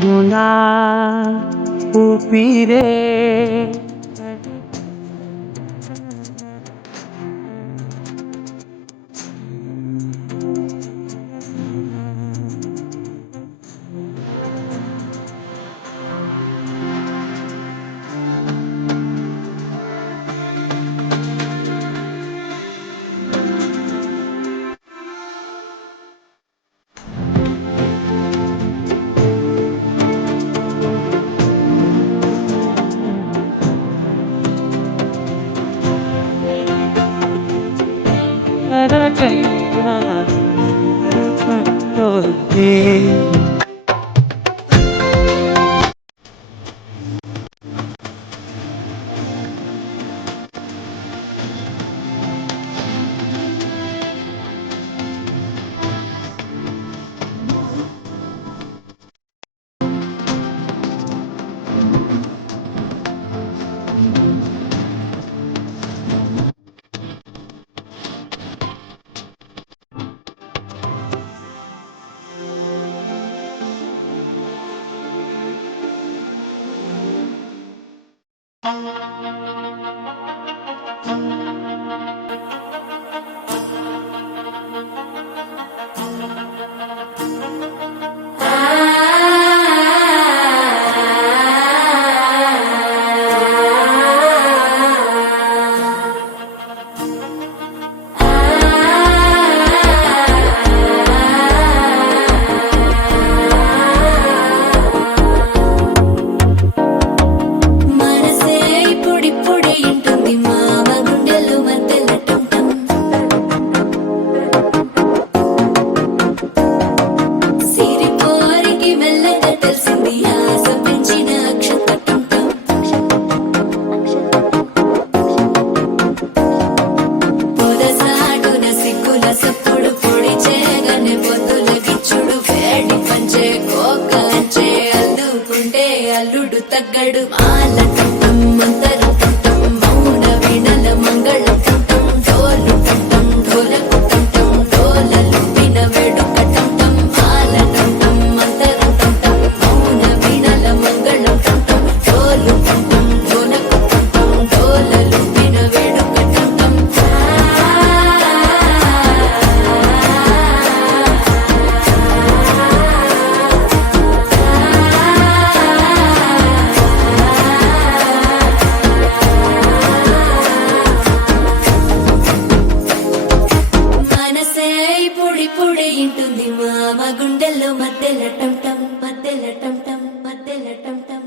గునా ఊపిరే అల్లుడు తగ్గడు మాల కంఠం మంతర కంఠం మౌన వీణల మంగళ కంఠం డోలు కంఠం ఢోలకు కంఠం డోలలు విన వేడుక కంఠం మాల కంఠం మంతర కంఠం మౌన వీణల మంగళ కంఠం డోలు కంఠం ఢోలకు కంఠం డోలలు విన వేడుక కంఠం ఇంటుంది మామ గుండెల్లో మధ్యల టంటం మధ్యల టంటం మధ్యల టంటం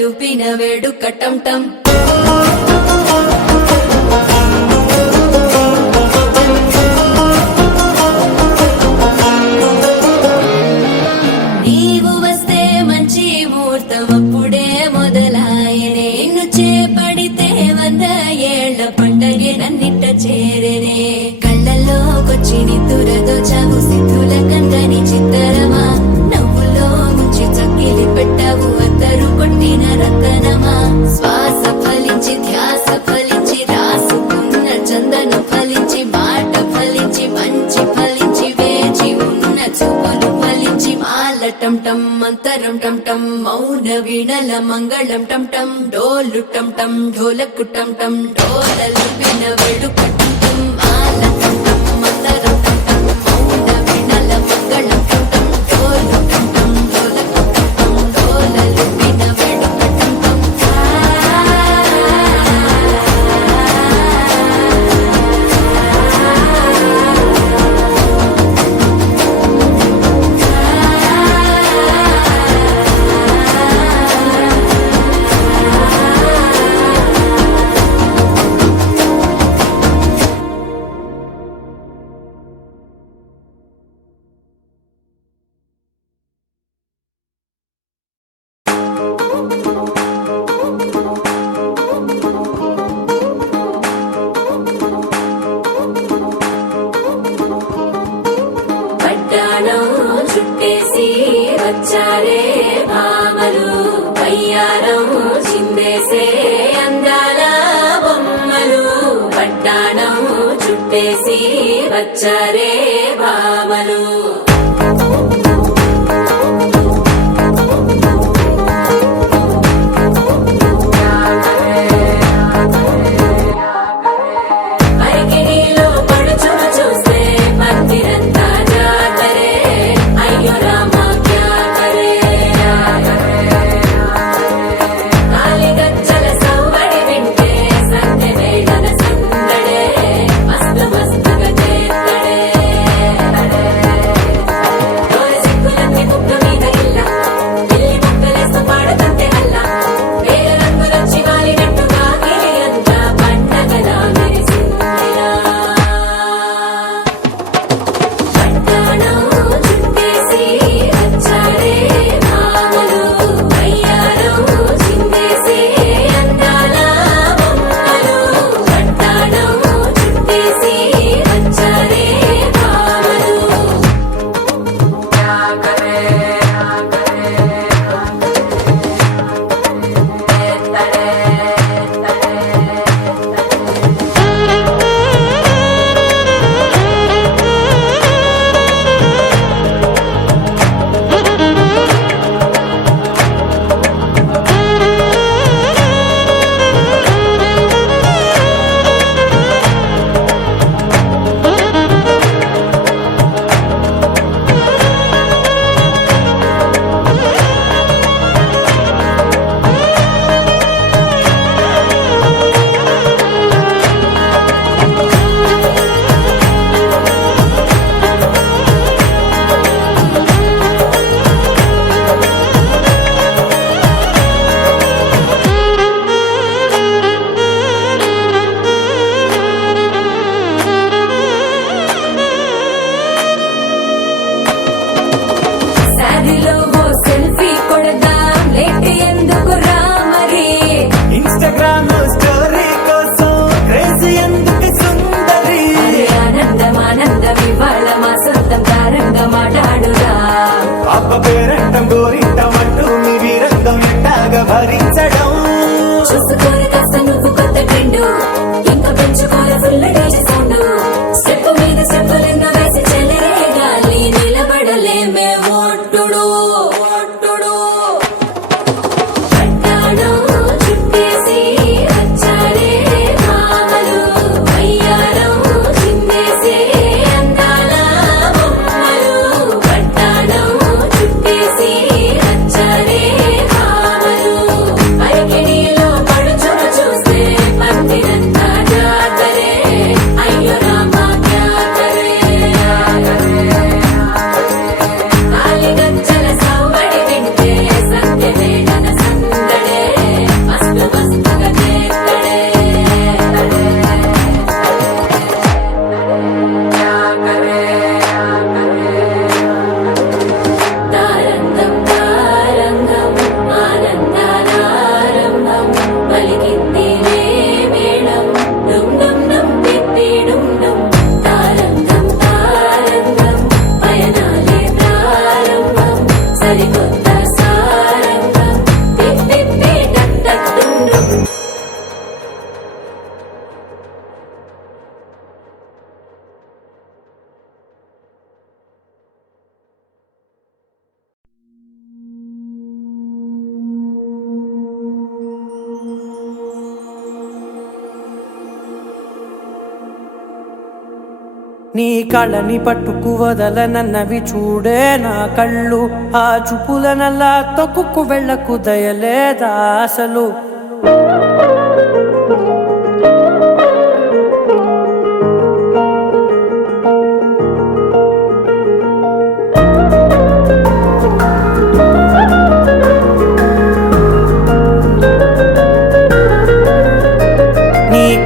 లుపిన వేడుక టంటం నీవు వస్తే మంచి ముహూర్తం అప్పుడే మొదలాయనే నిన్ను చేపడితే వంద ఏళ్ల పండగే నన్నిట్ట చేరనే కళ్ళల్లోకొచ్చి నిద్దురదోచావు సిద్ధుల కందని చిత్తరమా నవ్వులో ముంచి చక్కిలి పెట్టావు అద్దరు కొట్టిన రతనమా శ్వాస ఫలించి ధ్యాస ఫలించి రాసుకున్న చందను ఫలించి మాట ఫలించి మంచి ఫలించి వేచి ఉన్న చూపులు ఫలించి మాల టం టం మంతరం టం టం మౌన వీణల మంగళం టం టం డోలు టం టం ఢోలకు టం టం డోలలు విన వేడుక టం టం మాల టం టం మంతరం టం టం మౌన వీణల మంగళం టం టం డోలు టం టం ఢోలకు టం టం డోలలు విన వేడుక టం టం పట్టాణం చుట్టేసి వచ్చారే భామలు వయ్యారం చిందేసే అందాల బొమ్మలు పట్టాణం చుట్టేసి వచ్చారే భామలు అరికిడిలో పడుచును చూస్తే మందిరంతా జాతరే అయ్యో రామా క్యా కరే కాలిగజ్జల సవ్వడి వింటే సందె వేళల సందడే మస్తు మస్తుగా చేత్తడే నీ కళ్ళని పట్టుకు వదలనన్నవి చూడే నా కళ్ళు, ఆ చూపులనల్లా తొక్కుకు వెళ్ళకు దయలేదా అసలు.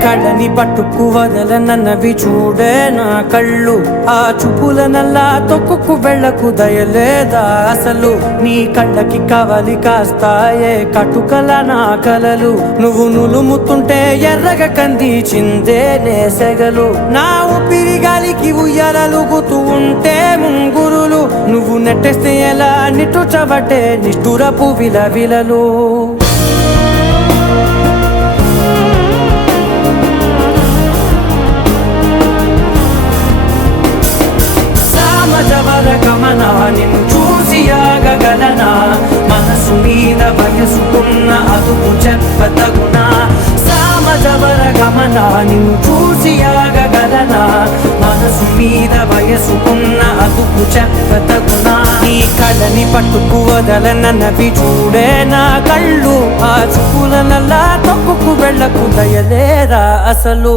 కళ్ళని పట్టుకు వదలనన్నవి చూడే నా కళ్ళు, ఆ చూపులనల్లా తొక్కుకు వెళ్ళకు దయలేదా అసలు. నీ కళ్ళకి కవలి కాస్తాయే కటుకల నా కలలు, నువ్వు నులుముతుంటే ఎర్రగ కందిచిందే నేసెగలు. నా ఊపిరి గాలికి ఉయ్యాలలుగుతూ ఉంటే ముంగురులు, నువ్వు నెట్టేస్తే ఎలా నిట్టుచబట్టే నిష్ఠురపు విలవిలలు. గమనా నిన్ను చూసి ఆగగలనా, మనసు మీద వయసుకున్న అదుపు చెప్పతగునా. సామజవర గమనా నిన్ను చూసి ఆగగలనా, మనసు మీద వయసుకున్న అదుపు చెప్పతగునా. నీ కళ్ళని పట్టుకు వదలనన్నవి చూడే నా కళ్ళు, ఆ చూపులనల్లా తొక్కుకు వెళ్ళకు దయలేరా అసలు.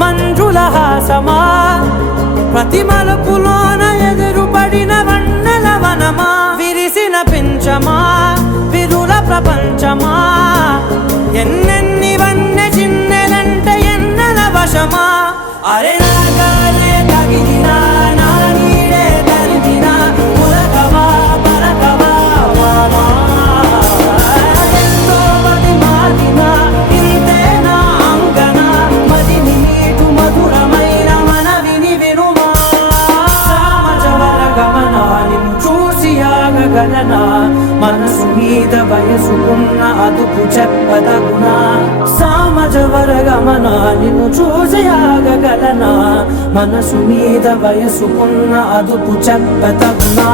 మంజుల హాసమా, ప్రతి మలుపులోన ఎదురుపడిన వన్నెల వనమా, విరిసిన పించమా విరుల ప్రపంచమా, ఎన్నెన్ని వన్నె చిన్నెలంటే ఎన్నెల వశమా. అరే నాగాలే తగిలినా నా నీడే తరిమినా, పులకవా పలకవా మామా, ఎంతో మది మారినా ఇంతే నా అంగన, మదిని నీటు మధురమైన మనవిని వినుమా. సామజవర గమనా నిన్ను చూసి ఆగగలనా, మనసు మీద వయసుకున్న అదుపు చెప్పదగునా. సామజవర గమనా నిన్ను చూసి ఆగగలనా, మనసు మీద వయసుకున్న అదుపు చెప్పదగునా.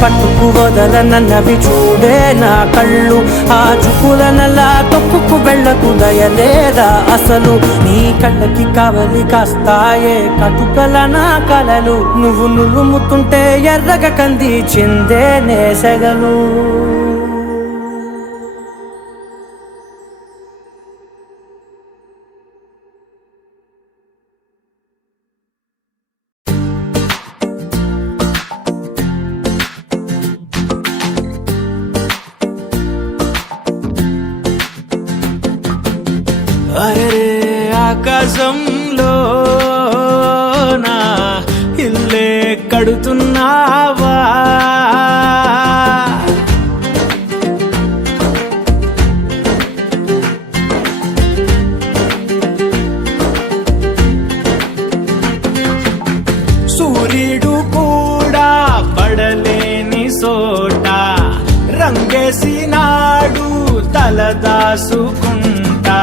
పట్టుకు వదలనన్నవి చూడే నా కళ్ళు, ఆ చూపులనల్లా తొక్కుకు వెళ్ళకు దయలేదా అసలు. నీ కళ్ళకి కవలి కాస్తాయే కటుకల నా కలలు, నువ్వు నులుముతుంటే ఎర్రగ కందిచిందే నేసెగలు. అరే ఆకాశంలో నా ఇల్లే కడుతున్నావా, సూర్యుడు కూడా పడలేని సోట రంగేసినాడు తలదాసుకుంటా,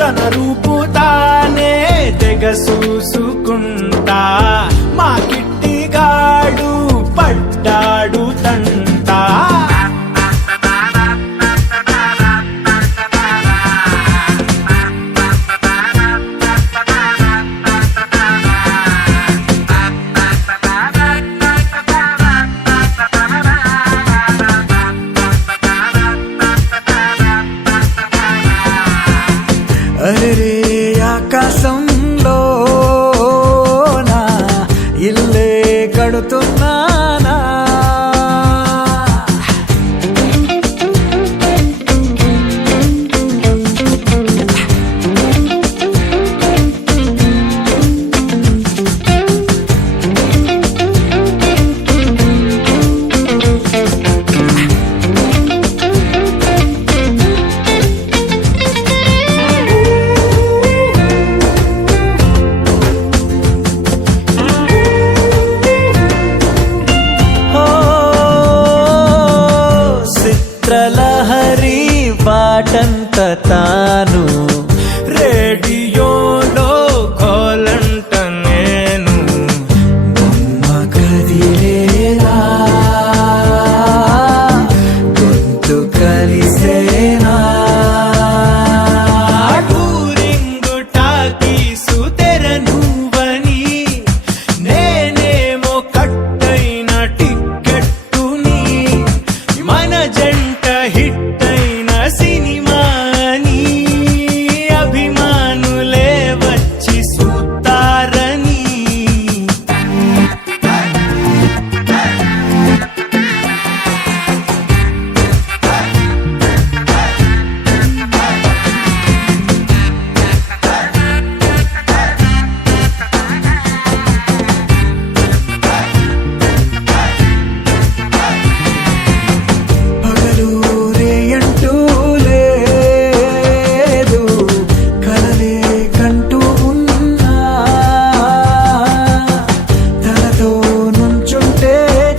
తన రూపు తానే తెగ చూసుకుంటా, మా కిట్టిగాడు పడ్డాడు తంటా. అరే ఆకాశంలో నా ఇల్లే కడుతున్నానా, తాను రేడియోలో కోలంట నేను బొమ్మ కదిలేరా గొంతు కలిసేనా టూరింగు టాకీసు తెర నువ్వని నేనేమో కట్టైన టిక్కెట్టుని మన జంట హిట్ అయిన సినిమా అని అభిమానులే వచ్చి చూస్తారని పగలు రేయంటూ లేదు కలలే కంటూ ఉన్నా తనతో నుంచుంటే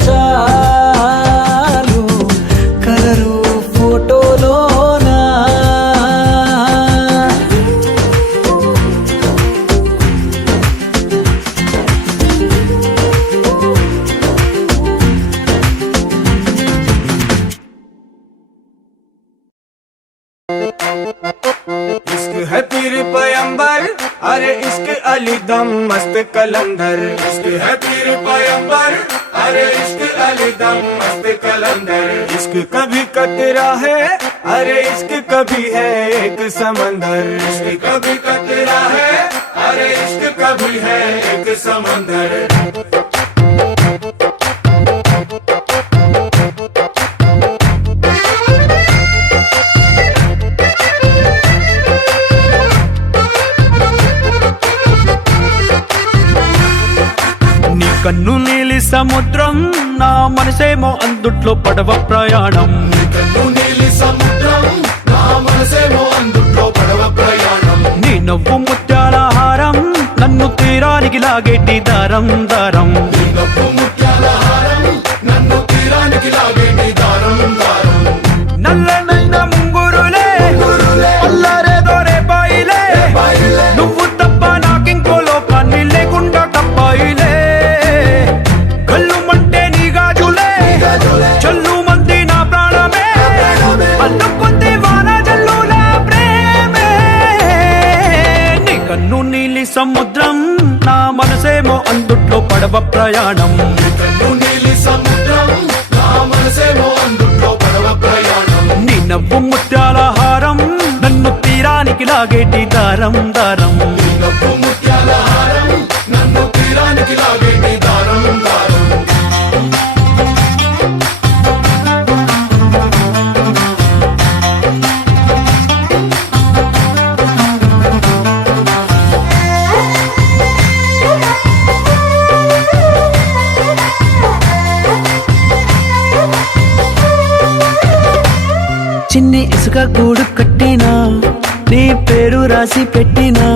చాలు కలరు ఫోటోలోనా इश्क है पीर पैगंबर अरे इश्क अली दम मस्त कलंदर इश्क है पीर पैगंबर अरे इश्क अली दम मस्त कलंदर इश्क कभी कतरा है अरे इश्क कभी है एक समंदर इश्क कभी कतरा है अरे इश्क कभी है एक समंदर నీ కన్ను నీలి సముద్రం నా మనసేమో అందుట్లో పడవ ప్రయాణం కన్ను నీలి సముద్రం నా మనసేమో అందుట్లో పడవ ప్రయాణం నీ నవ్వు ముత్యాల హారం నన్ను తీరానికి లాగేటి దారం దారం నీ నవ్వు ముత్యాల హారం నన్ను తీరానికి లాగేటి దారం దారం నల్లనైన ముంగురులే అల్లరేదో రేపాయిలే నువ్వు తప్ప నాకింకో లోకాన్ని లేకుండా తప్పాయిలే కళ్ళుమంటే నీ గాజులే చల్లు మంది నా ప్రాణమే అల్లుకుంది వాన జల్లుల ప్రేమే నీ కన్ను నీలి సముద్రం నా మనసేమో అందుట్లో పడవ ప్రయాణం కన్ను నీలి సముద్రం నా మనసేమో అందుట్లో పడవ ప్రయాణం నీ నవ్వు ముత్యాల హారం నన్ను తీరానికి లాగేటి దారం దారం నీ నవ్వు ముత్యాల హారం నన్ను తీరానికి లాగేటి దారం దారం చిన్ని ఇసుక గూడు కట్టినా నీ పేరు రాసి పెట్టినా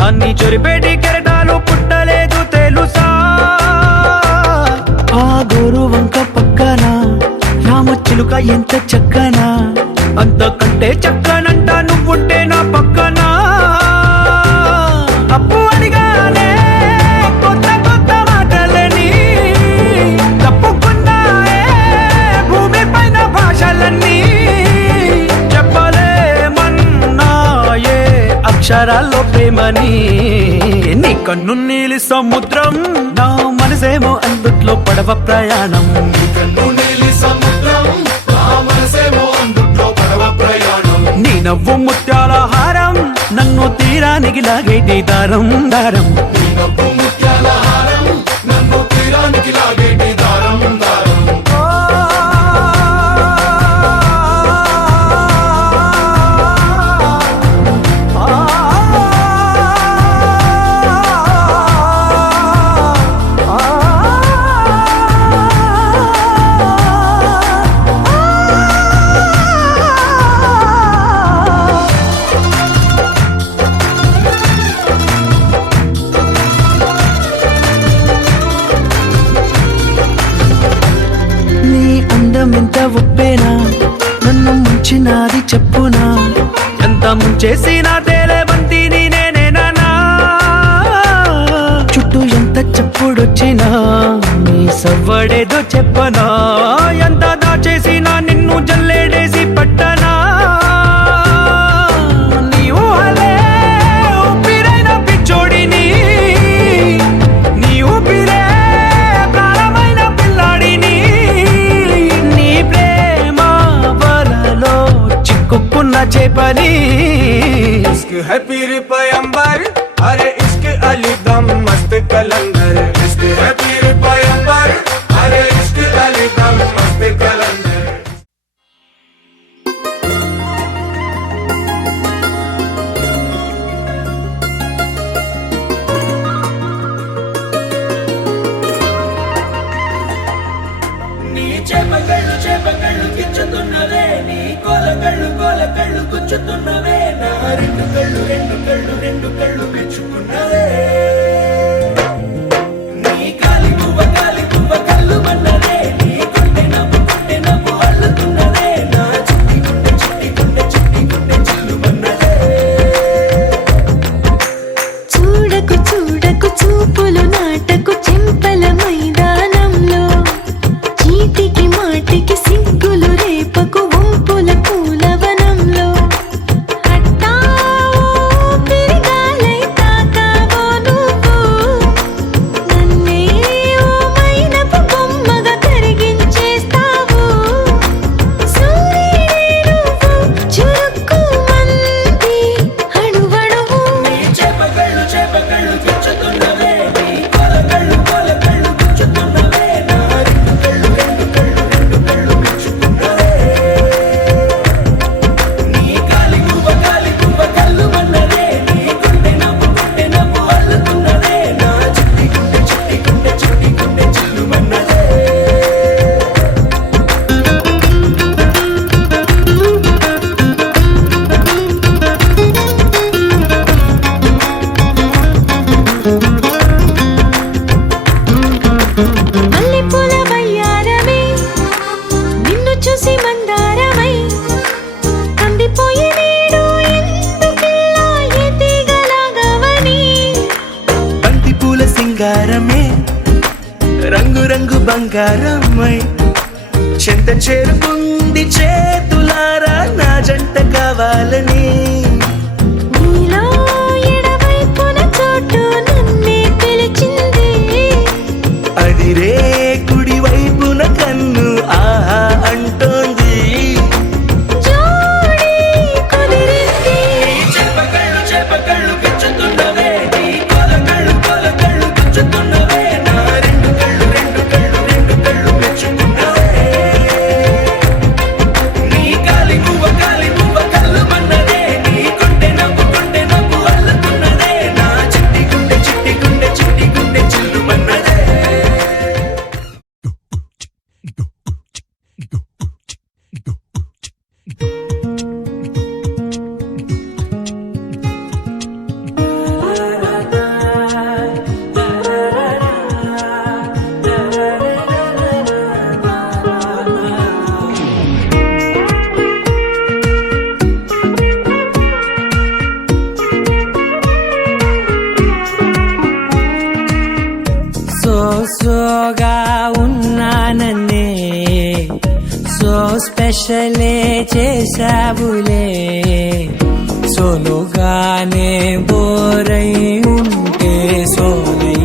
దాన్ని చొరిపేటి కెరటాలు పుట్టలేదు తెలుసా ఆ గోరు వంక పక్కన రామచిలుక ఎంత చక్కనా అంతకంటే చక్కనంట నువ్వుంటే నా పక్కన అప్పు అడిగానే కొత్త కొత్త మాటలని తప్పుకున్నాయే భూమి పైన భాషలన్నీ చెప్పలేమన్నాయే అక్షరాల్లో ప్రేమని నీ కన్ను నీలి సముద్రం నా మనసేమో అందుట్లో పడవ ప్రయాణం కన్ను నీలి సముద్రం నా మనసేమో అందుట్లో పడవ ప్రయాణం నీ నవ్వు ముత్యాల హారం నన్ను తీరానికి లాగేటి దారం దారం నీ నవ్వు ముత్యాల హారం నన్ను తీరానికి లాగేటి దారం దారం నీ అందమెంత ఒప్పేనా నన్ను ముంచినాది చెప్పునా అంతం చేసిన తేలేబంతిని నేనేనా చుట్టూ ఎంత చెప్పుడొచ్చినా నీ సవ్వడేదో చెప్పనా ఎంత దాచేసినా నిన్ను జల్లేడేసి పట్టనా నీ ఊహలే ఊపిరైన పిచ్చోడిని నీ ఊపిరే ప్రాణమైన పిల్లాడిని నీ ప్రేమ వలలో చిక్కుకున్న చేపని इश्क है पीर पैगंबर अरे इश्क अली दम मस्त कलंदर इश्क है पीर पैगंबर अरे इश्क अली दम मस्त कलंदर నీ చేపగళ్ళు గిచ్చుతున్నవే నీ కోలకళ్ళు గుచ్చుతున్నవే నా రెండు కళ్ళు పెంచుకున్నవే నీ కాలి పువ్వ కళ్ళు మన్నదే నీ కొంటె నవ్వు అల్లుతున్నదే నా చిట్టి గుండె చిల్లు మన్నదే చూడకు చూపులు నాటకు చెంపల మైదానంలో చీటికి మాటికి సిగ్గులు రేపకు వంపుల పూలవనంలో హట్టావో తిరగాలై తాకావో నువ్వు నన్నే ఓ మైనపు బొమ్మగా కరిగించేస్తావు సూర్యుడే నువ్వు చురుక్కుమంది అణువణువు చేపగళ్ళు గిచ్చుతున్నవే నీ కోలకళ్ళు గుచ్చుతున్నవే నా రెండు కళ్ళు పెంచుకున్నవే నీ కాలి పువ్వ కళ్ళు మన్నదే నీ కొంటె నవ్వు అల్లుతున్నదే నా చిట్టి గుండె చిల్లు మన్నదే మల్లెపూల వయ్యారమే నిన్ను చూసి మందారమై కందిపోయి నేడు ఎందుకిలా ఎదిగలాగవని బంతి పూల సింగారమే రంగు బంగారమై చెంత చేరుకుంది చేతులారా నా జంట కావాలని నీలో ఎడవైపున చోటు నన్నే పిలిచింది అదిరే కుడి వైపున కన్ను ఆహా అంటోంది జోడి కుదిరింది చేపగళ్ళు గిచ్చుతున్నవే నీ కోలకళ్ళు గుచ్చుతున్నవే నా రెండు కళ్ళు పెంచుకున్నవే నీ కాలి పువ్వ కళ్ళు మన్నదే నీ కొంటె నవ్వు అల్లుతున్నదే నా చిట్టి గుండె చిల్లు మన్నదే సోగా ఉన్నానన్నే సో స్పెషలే చేసావులే సోలోగానే బోరై ఉంటే సోలై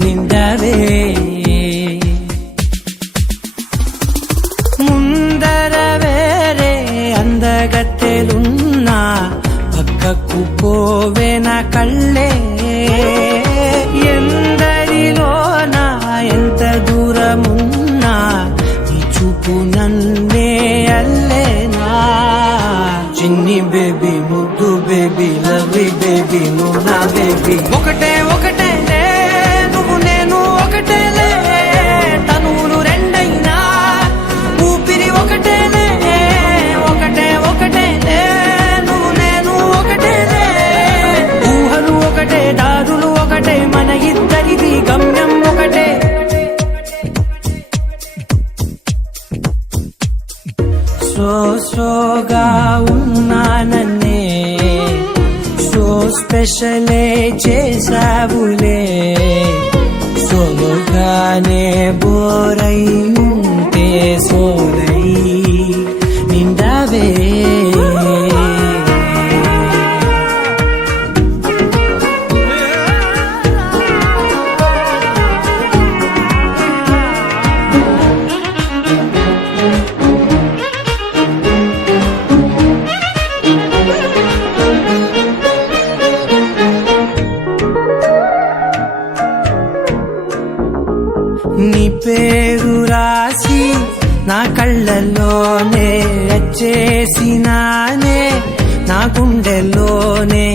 నిండవే ముందర వేరే అందగత్తెలున్నా పక్కకు పోవే నా కళ్ళే ఎందరిలోనా ఎంత దూరమున్నా నీ చూపు నన్నే అల్లేనా చిన్ని బేబీ ముద్దు బేబీ లవ్లీ బేబీ నువ్వు నా బేబీ ఒకటే నువ్వు నేను ఒకటేలే తనువులు రెండైనా ఊపిరి ఒకటేలే నువ్వు నేను ఒకటేలే ఊహలు ఒకటే దారులు ఒకటే మన ఇద్దరిది గమ్యం ఒకటే స్లోగా ఉన్నానన్నే సో స్పెషలే చేసావులే సోలోగానే బోరై ఉంటే సోలై నిండావే నీ పేరు రాసి నా కళ్ళల్లోనే వచ్చేసినానే నా గుండెల్లోనే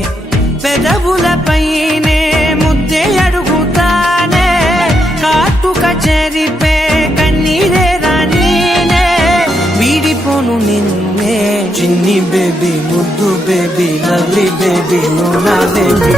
పెదవులపైనే ముద్దే అడుగుతానే కాటుక చెరిపే కన్నీరే రానీనే వీడిపోను నిన్నే చిన్ని బేబీ ముద్దు బేబీ లవ్లీ బేబీ నువ్వు నా బేబీ